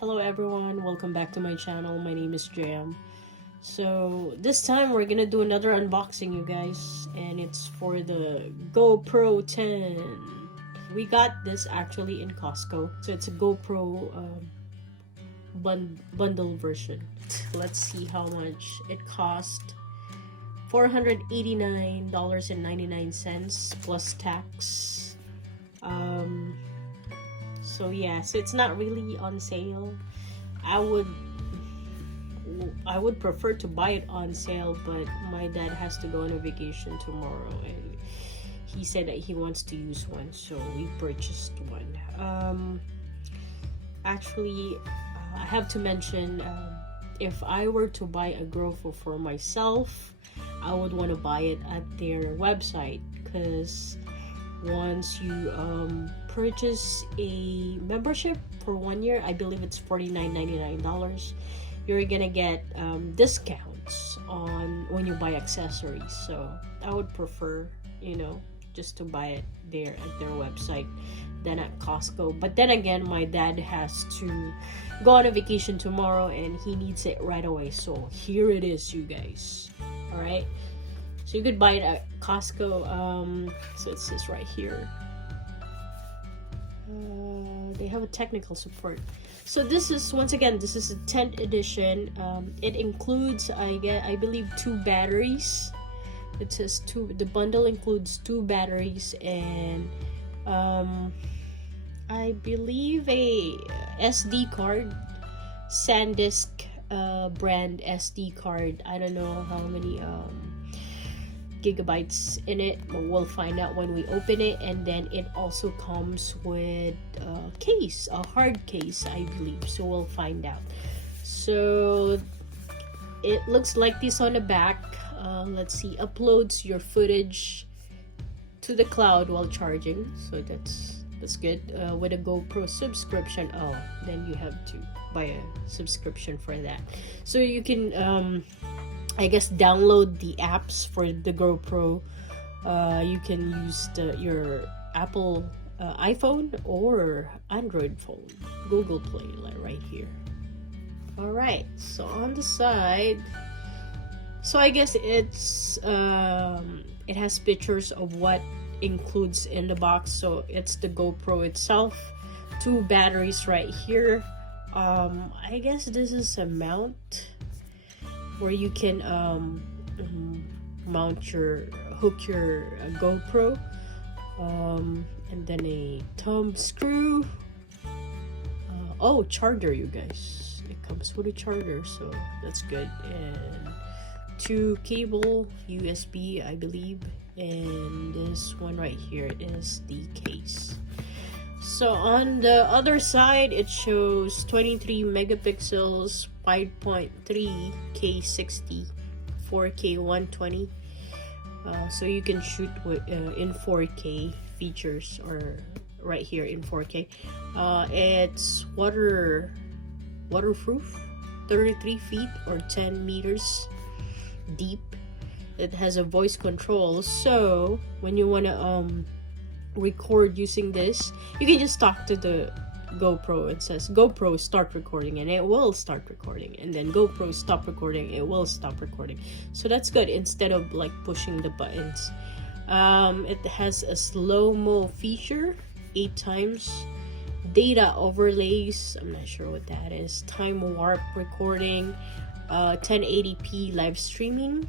Hello everyone, welcome back to my channel. My name is Jam. So this time we're gonna do another unboxing, you guys, and it's for the GoPro 10. We got this actually in Costco, so it's a GoPro bundle version. Let's see how much it cost. $489.99 plus tax. So yeah, so it's not really on sale. I would prefer to buy it on sale, but my dad has to go on a vacation tomorrow and he said that he wants to use one, so we purchased one. Actually, I have to mention, if I were to buy a GoPro for myself, I would want to buy it at their website, because once you purchase a membership for 1 year, I believe it's $49.99, you're gonna get discounts on when you buy accessories. So I would prefer, just to buy it there at their website than at Costco. But then again, my dad has to go on a vacation tomorrow and he needs it right away, so here it is, you guys. All right, so you could buy it at Costco. So it says right here, they have a technical support. So this is, once again, this is a 10th edition. It includes, I believe, 2 batteries. It says the bundle includes 2 batteries and I believe a SD card, SanDisk brand SD card. I don't know how many gigabytes in it, but we'll find out when we open it. And then it also comes with a case, a hard case, I believe, so we'll find out. So it looks like this on the back. Let's see, uploads your footage to the cloud while charging, so that's good. With a GoPro subscription, then you have to buy a subscription for that. So you can I guess download the apps for the GoPro. You can use your Apple iPhone or Android phone, Google Play, like right here. All right, so on the side, so I guess it's it has pictures of what includes in the box. So it's the GoPro itself, 2 batteries right here. I guess this is a mount where you can hook your GoPro, and then a thumb screw. Charger, you guys. It comes with a charger, so that's good. And 2 cable, USB, I believe. And this one right here is the case. So on the other side, it shows 23 megapixels, 5.3K 60, 4K 120. So you can shoot with, in 4K features, or right here in 4K. It's waterproof, 33 feet or 10 meters deep. It has a voice control, so when you want to record using this, you can just talk to the GoPro. It says GoPro start recording and it will start recording, and then GoPro stop recording, it will stop recording. So that's good, instead of like pushing the buttons. It has a slow-mo feature, 8 times, data overlays, I'm not sure what that is, time warp recording, 1080p live streaming,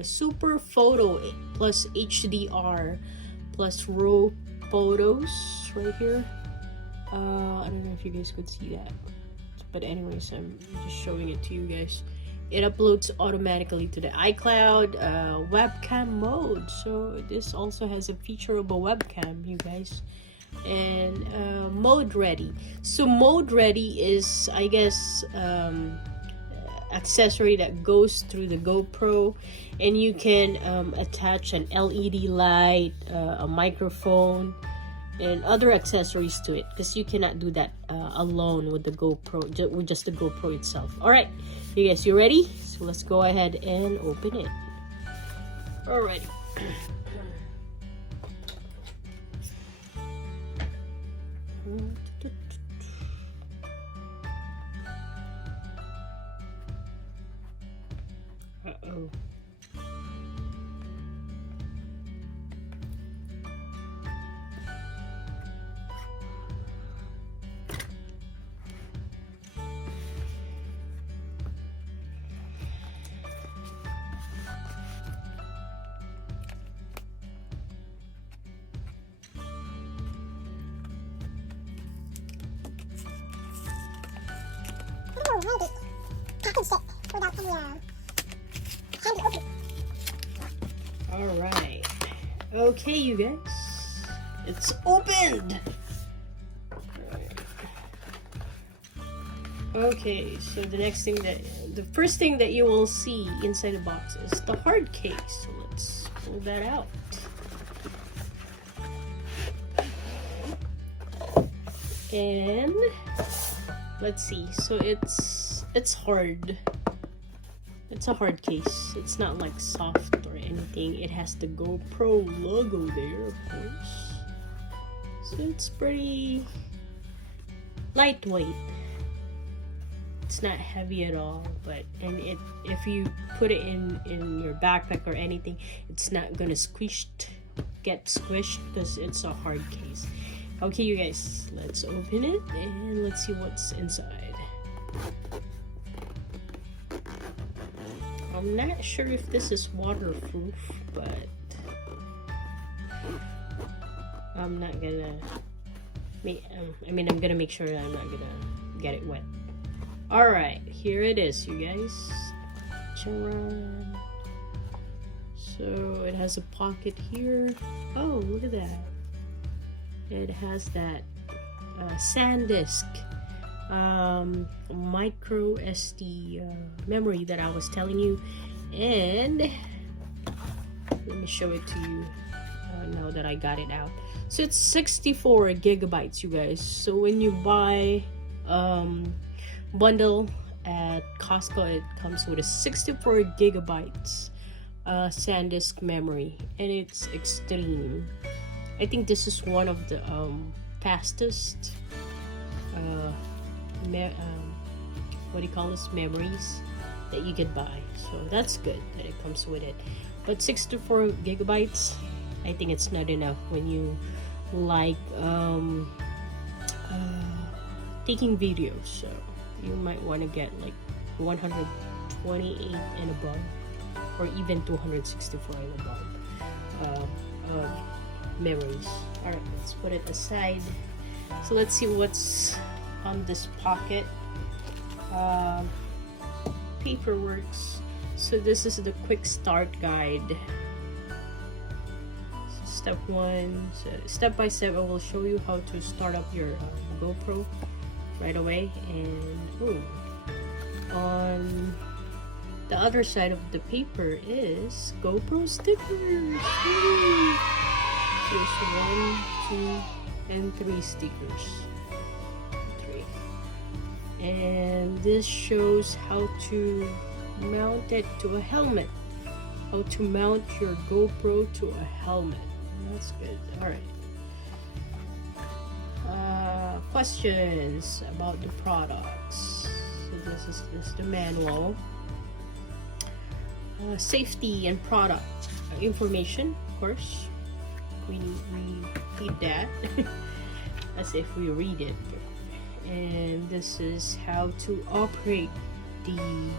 super photo plus HDR plus raw photos right here. I don't know if you guys could see that, but anyways, I'm just showing it to you guys. It uploads automatically to the iCloud. Webcam mode, so this also has a feature of a webcam, you guys. And mode ready. So mode ready is, I guess, accessory that goes through the GoPro, and you can attach an LED light, a microphone, and other accessories to it, because you cannot do that alone with the GoPro, with just the GoPro itself. All right, you guys, you ready? So let's go ahead and open it. Alrighty. packaged it without any hand opening. Alright. Okay, you guys. It's opened! Okay, so the first thing that you will see inside the box is the hard case. So let's pull that out. And let's see. So it's hard. It's a hard case. It's not like soft or anything. It has the GoPro logo there, of course. So it's pretty lightweight. It's not heavy at all, but if you put it in your backpack or anything, it's not gonna get squished because it's a hard case. Okay, you guys, let's open it and let's see what's inside. I'm not sure if this is waterproof, but I'm not gonna. I'm gonna make sure that I'm not gonna get it wet. Alright, here it is, you guys. Charan. So it has a pocket here. Oh, look at that. It has that SanDisk micro SD memory that I was telling you. And let me show it to you now that I got it out. So it's 64 gigabytes, you guys. So when you buy bundle at Costco, it comes with a 64 gigabytes SanDisk memory, and it's extreme. I think this is one of the fastest what do you call this, memories that you can buy. So that's good that it comes with it. But 64 gigabytes, I think it's not enough when you like taking videos. So you might want to get like 128 and above, or even 264 and above memories. Alright, let's put it aside. So let's see what's on this pocket. Paperworks. So this is the quick start guide. So step 1. So step by step, I will show you how to start up your GoPro right away. And on the other side of the paper is GoPro stickers. There's 1, 2, and 3 stickers. 3. And this shows how to mount it to a helmet. How to mount your GoPro to a helmet. That's good. Alright. Questions about the products. So this is the manual. Safety and product information, of course. We read that as if we read it. And this is how to operate the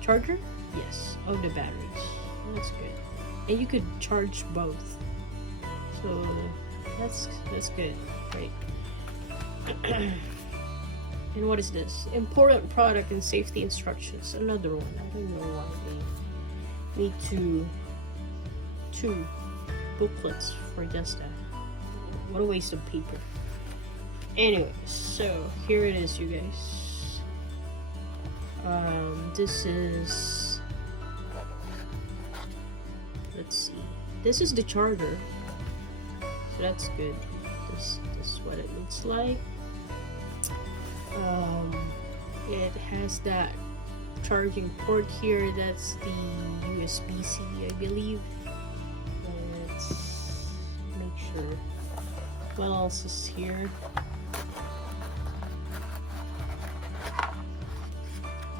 charger, yes, of the batteries. That's good. And you could charge both, so that's good, right? And what is this? Important product and safety instructions. Another one. I don't know why we need two booklets for just that. What a waste of paper. Anyways, so here it is, you guys. This is, let's see, this is the charger, so that's good. This is what it looks like. It has that charging port here. That's the USB-C, I believe. Let's make sure. What else is here?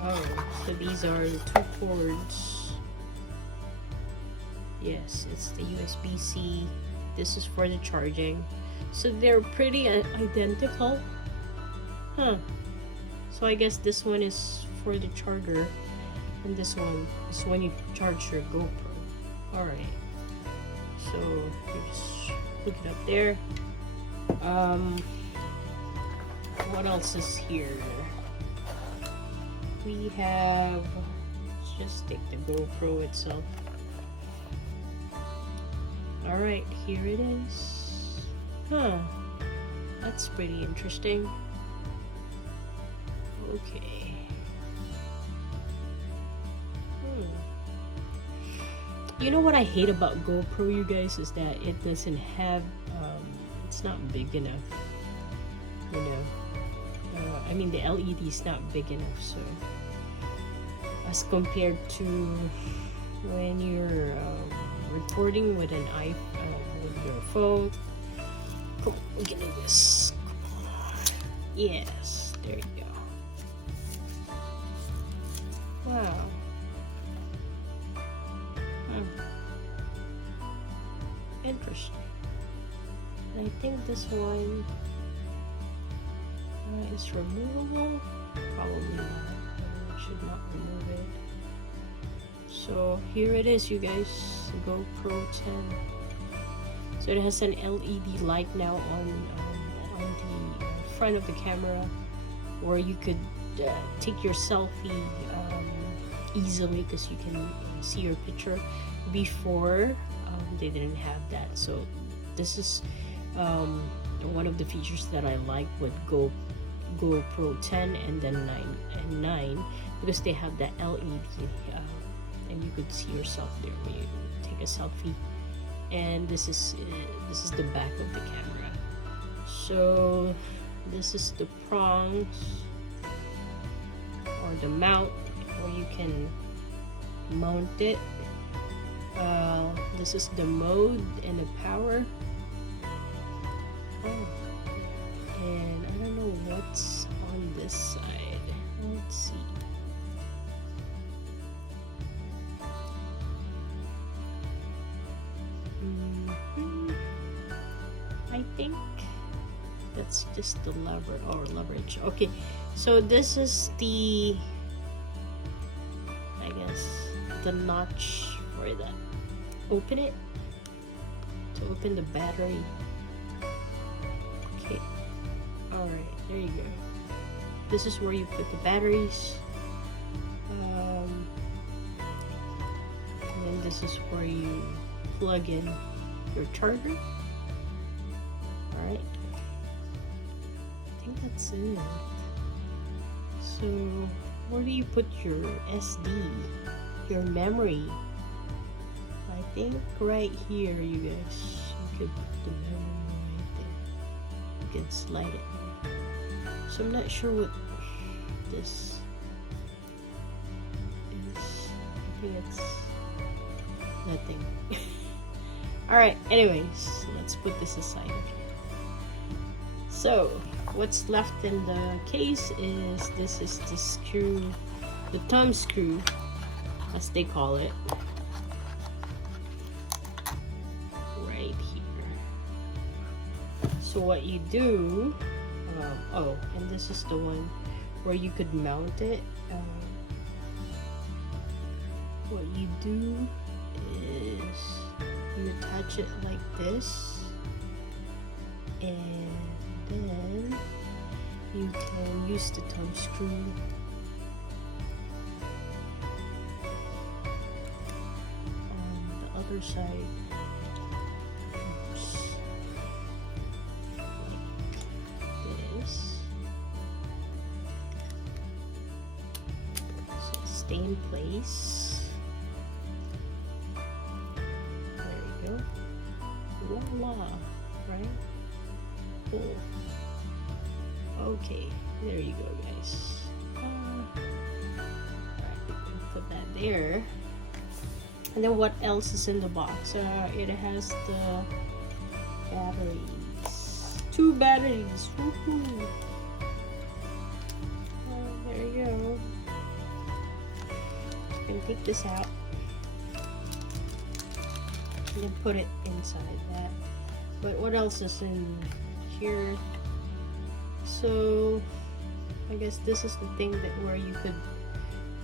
Oh, so these are the 2 cords. Yes, it's the USB-C. This is for the charging. So they're pretty identical. Huh. So I guess this one is for the charger, and this one is when you charge your GoPro. Alright. So you just hook it up there. what else is here? We have, let's just take the GoPro itself. Alright, here it is. Huh, that's pretty interesting. Okay. You know what I hate about GoPro, you guys, is that it doesn't have, it's not big enough, you know. I mean, the LED is not big enough, so as compared to when you're recording with an iPhone, with your phone. Come on, we can do this. Come on. Yes, there you go. Wow. Interesting. I think this one is removable. Probably not. I should not remove it. So here it is, you guys. GoPro 10. So it has an LED light now on the front of the camera, where you could take your selfie easily, because you can see your picture. Before they didn't have that, so this is one of the features that I like with GoPro 10 and then 9, because they have that LED, and you could see yourself there when you take a selfie. And this is the back of the camera. So this is the prongs, or the mount, where you can mount it. This is the mode and the power. Oh, and I don't know what's on this side. Let's see. I think that's just the lever or leverage. Okay, so this is the, I guess, the notch for that. Open it to open the battery. Okay, all right, there you go. This is where you put the batteries, and then this is where you plug in your charger. All right, I think that's it. So where do you put your SD, your memory? I think right here, you guys. You could put the memory right there. You can slide it there. So I'm not sure what this is. I think it's nothing. Alright, anyways, let's put this aside. So what's left in the case is, this is the screw, the thumb screw, as they call it. So what you do, oh, and this is the one where you could mount it. What you do is you attach it like this, and then you can use the thumb screw on the other side. Stay in place. There you go. Voila, right? Cool. Okay, there you go, guys. Alright, we can put that there. And then what else is in the box? It has the batteries. 2 batteries. Woohoo! There you go. You can take this out and then put it inside that. But what else is in here? So I guess this is the thing that where you could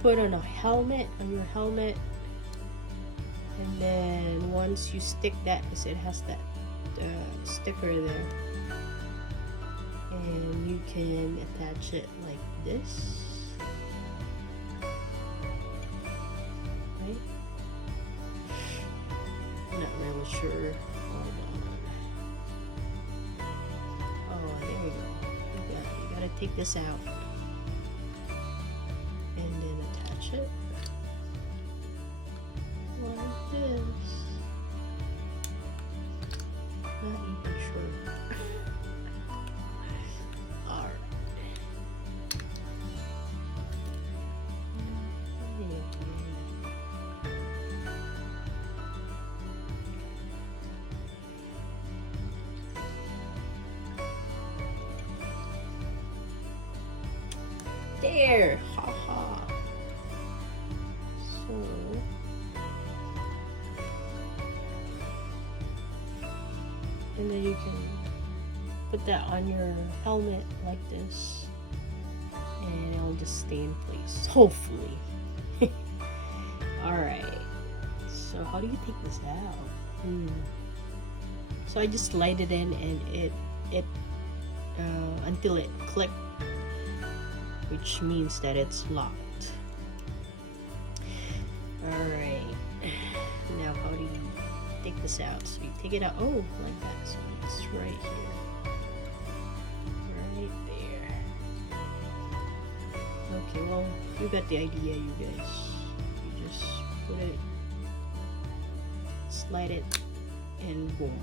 put on a helmet, on your helmet, and then once you stick that, because it has that sticker there, and you can attach it like this, right? I'm not really sure. Hold on. Oh, there we go. You gotta take this out and then attach it like this. Not even sure. Alright. There! Haha. So and then you can put that on your helmet like this, and it'll just stay in place, hopefully. Alright, so how do you take this out? So I just slide it in, and it until it clicked, which means that it's locked. Alright, now how do you take this out? So you take it out, oh, like that, so it's right here, right there. Okay, well, you got the idea, you guys. You just put it, slide it, and boom,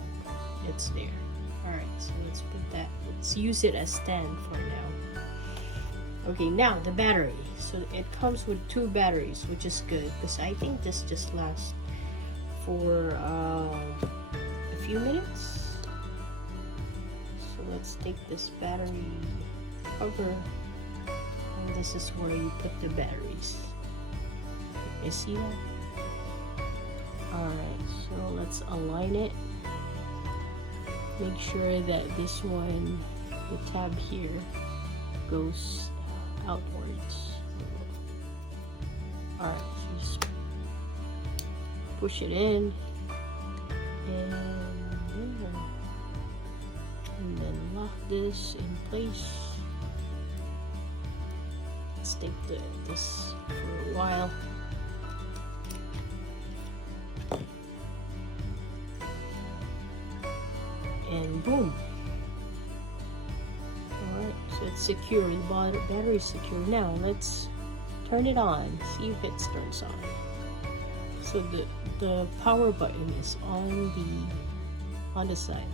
it's there. Alright, so let's put that, let's use it as stand for now. Okay, now the battery. So it comes with 2 batteries, which is good, because I think this just lasts for a few minutes. So let's take this battery cover, and this is where you put the batteries. You see that? Alright, so let's align it. Make sure that this one, the tab here, goes outwards. Alright, so just push it in, and then lock this in place. Let's take this for a while. And boom. Alright, so it's secure. The battery is secure. Now let's turn it on. See if it turns on. So the power button is on the side.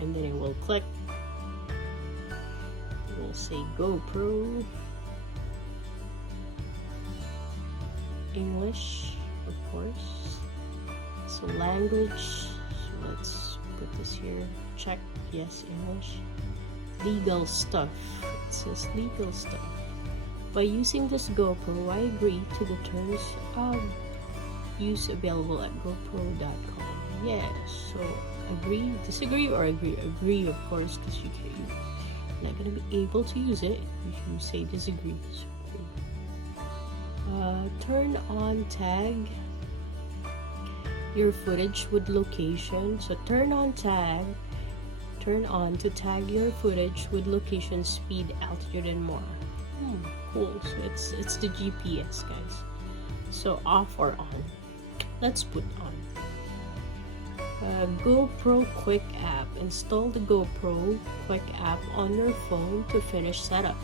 And then it will click. It will say GoPro English, of course. So language. So let's put this here. Check. Yes, English. Legal stuff. It says legal stuff. By using this GoPro, I agree to the terms of use available at GoPro.com. Yes, so agree, disagree, or agree? Agree, of course, because you're not going to be able to use it if you say disagree. So turn on tag your footage with location. So turn on to tag your footage with location, speed, altitude, and more. Cool. So it's the GPS, guys. So off or on? Let's put on. GoPro Quick app. Install the GoPro Quick app on your phone to finish setup.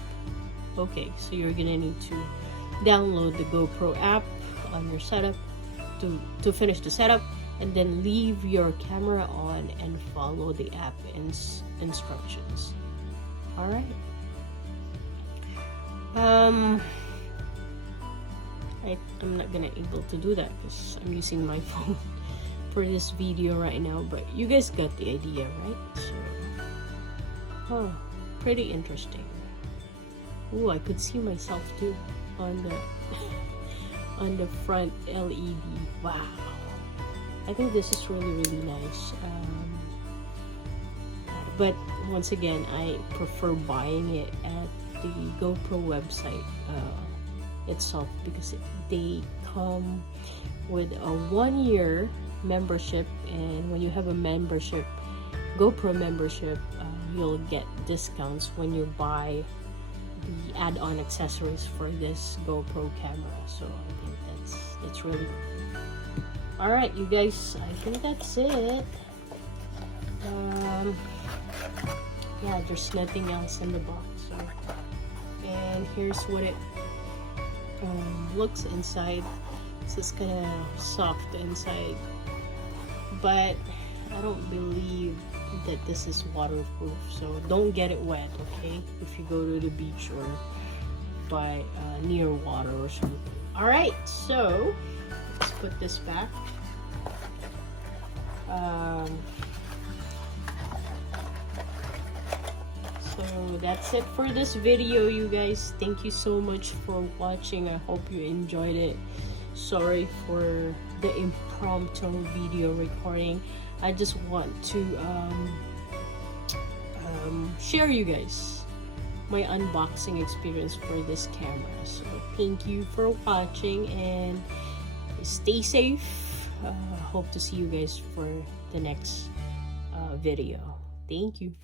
Okay, so you're gonna need to download the GoPro app on your setup to finish the setup, and then leave your camera on and follow the app instructions. All right. I'm not gonna able to do that because I'm using my phone for this video right now, but you guys got the idea, right? So, pretty interesting. Oh, I could see myself too on the front LED. Wow, I think this is really nice. But once again, I prefer buying it at the GoPro website itself, because they come with a 1-year membership, and when you have a membership, GoPro membership, you'll get discounts when you buy the add-on accessories for this GoPro camera. So I think that's really good. All right, you guys, I think that's it. Yeah, there's nothing else in the box. So, and here's what it looks inside. So it's kind of soft inside, but I don't believe that this is waterproof, so don't get it wet, okay, if you go to the beach or by near water or something. All right, so let's put this back. So that's it for this video, you guys. Thank you so much for watching. I hope you enjoyed it. Sorry for the impromptu video recording. I just want to share you guys my unboxing experience for this camera. So thank you for watching and stay safe. Hope to see you guys for the next video. Thank you.